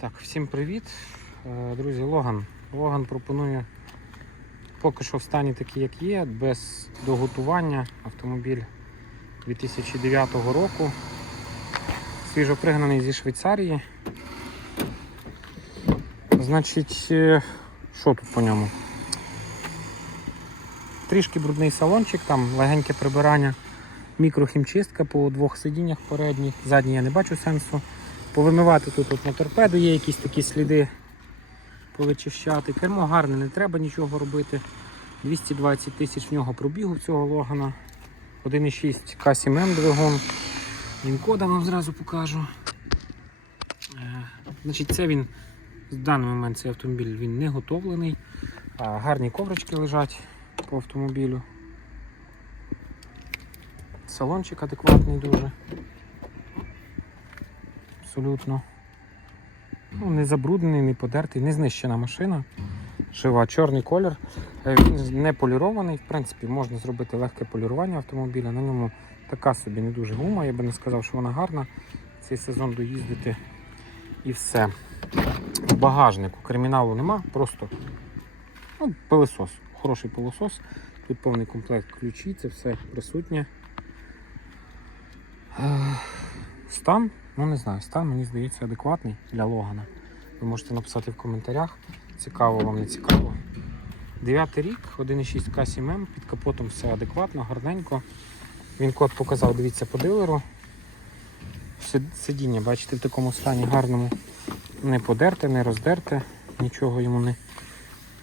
Так, всім привіт. Е, Друзі, Логан. Логан пропонує поки що в стані такий, як є, без доготування. Автомобіль 2009 року. Свіжо пригнаний зі Швейцарії. Значить, е, що тут по ньому? Трішки брудний салончик, там легеньке прибирання, мікрохімчистка по двох сидіннях передніх. Задній я не бачу сенсу. Повимивати тут от на торпеду є якісь такі сліди повичищати. Кермо гарне, не треба нічого робити. 220 тисяч в нього пробігу цього логана. 1,6 К7М двигун. Він кода вам зразу покажу. Е, Значить, це він в даний момент цей автомобіль він не готовлений. Гарні коврички лежать по автомобілю. Салончик адекватний дуже. Абсолютно. Ну, не забруднений, не подертий, не знищена машина. Жива, чорний колір. Е, Він не полірований. В принципі, можна зробити легке полірування автомобіля. На ньому така собі не дуже гума. Я би не сказав, що вона гарна. Цей сезон доїздити і все. В багажнику криміналу нема, просто ну, пилосос. Хороший пилосос. Тут повний комплект ключі, це все присутнє. Стан, ну не знаю, стан мені здається адекватний для Логана. Ви можете написати в коментарях. Цікаво вам не цікаво. Дев'ятий рік, 1,6 К7М, під капотом все адекватно, гарненько. Він код показав, дивіться по дилеру. Сидіння, бачите, в такому стані гарному. Не подерте, не роздерте, нічого йому не,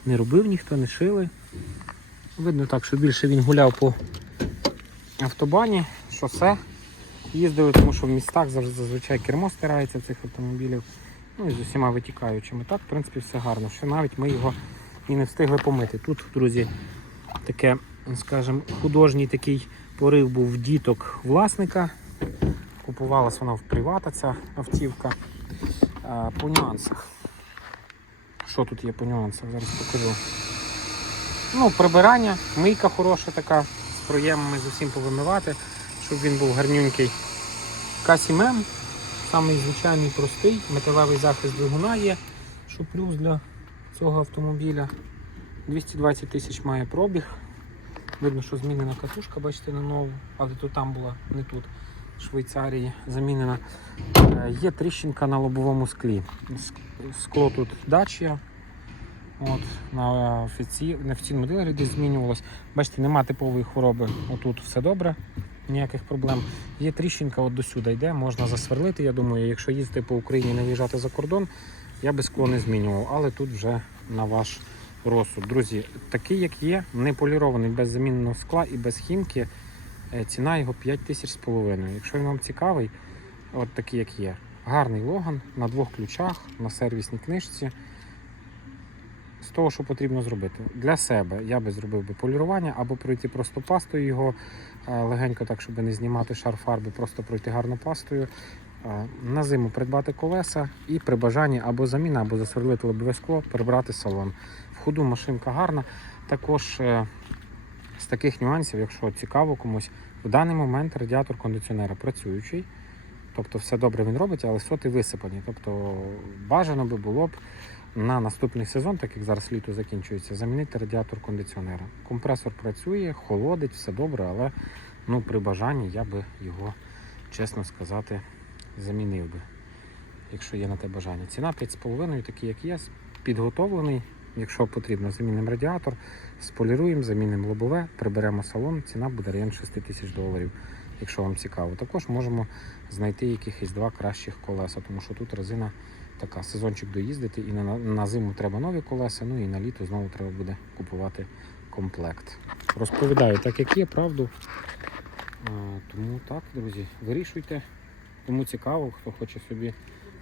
не робив, ніхто не шили. Видно так, що більше він гуляв по автобані, шосе їздили, тому що в містах зазвичай кермо стирається цих автомобілів. Ну і з усіма витікаючими. Так, в принципі, все гарно. Що навіть ми його і не встигли помити. Тут, друзі, таке, скажімо, художній такий порив був діток власника. Купувалась вона в привата, ця автівка. А, по нюансах. Що тут є по нюансах? Зараз покажу. Ну, прибирання, мийка хороша така, з проємами з усім повимивати, щоб він був гарнюнький. К7М, самий звичайний простий, металевий захист двигуна є, що плюс для цього автомобіля. 220 тисяч має пробіг. Видно, що змінена катушка, бачите, на нову, але то там була, не тут, в Швейцарії замінена. Е, Є тріщинка на лобовому склі. Скло тут Dacia. От, на офіційному дилері десь змінювалось. Бачите, нема типової хвороби. Отут все добре, ніяких проблем. Є тріщинка от до сюди йде, можна засверлити. Я думаю, якщо їздити по Україні не виїжджати за кордон, я би скло не змінював, але тут вже на ваш розсуд. Друзі, такий як є, не полірований без заміненого скла і без хімки. е, Ціна його 5 тисяч з половиною. Якщо він вам цікавий, от такий як є. Гарний логан на двох ключах, на сервісній книжці. З того, що потрібно зробити. Для себе я би зробив би полірування або пройти просто пастою його легенько, так, щоб не знімати шар фарби, просто пройти гарно пастою. На зиму придбати колеса і при бажанні або заміна, або засверлити лобове скло, прибрати салон. В ходу машинка гарна. Також е, з таких нюансів, якщо цікаво комусь, в даний момент радіатор кондиціонера працюючий. Тобто все добре він робить, але соти висипані. Тобто бажано би було б на наступний сезон, так як зараз літо закінчується, замінити радіатор кондиціонера. Компресор працює, холодить, все добре, але ну, при бажанні я би його, чесно сказати, замінив би, якщо є на те бажання. Ціна 5,5, такий як є, підготовлений. Якщо потрібно, замінимо радіатор, споліруємо, замінимо лобове, приберемо салон, ціна буде район 6 тисяч доларів, якщо вам цікаво. Також можемо знайти якихось два кращих колеса, тому що тут резина така, сезончик доїздити, і на, на зиму треба нові колеса, ну і на літо знову треба буде купувати комплект. Розповідаю так, як є, правду. А, тому так, друзі, вирішуйте. Кому цікаво, хто хоче собі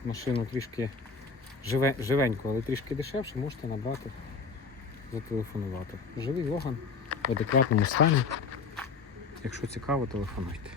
машину трішки живе, живеньку, але трішки дешевше, можете набрати, зателефонувати. Живий Логан в адекватному стані. Якщо цікаво, телефонуйте.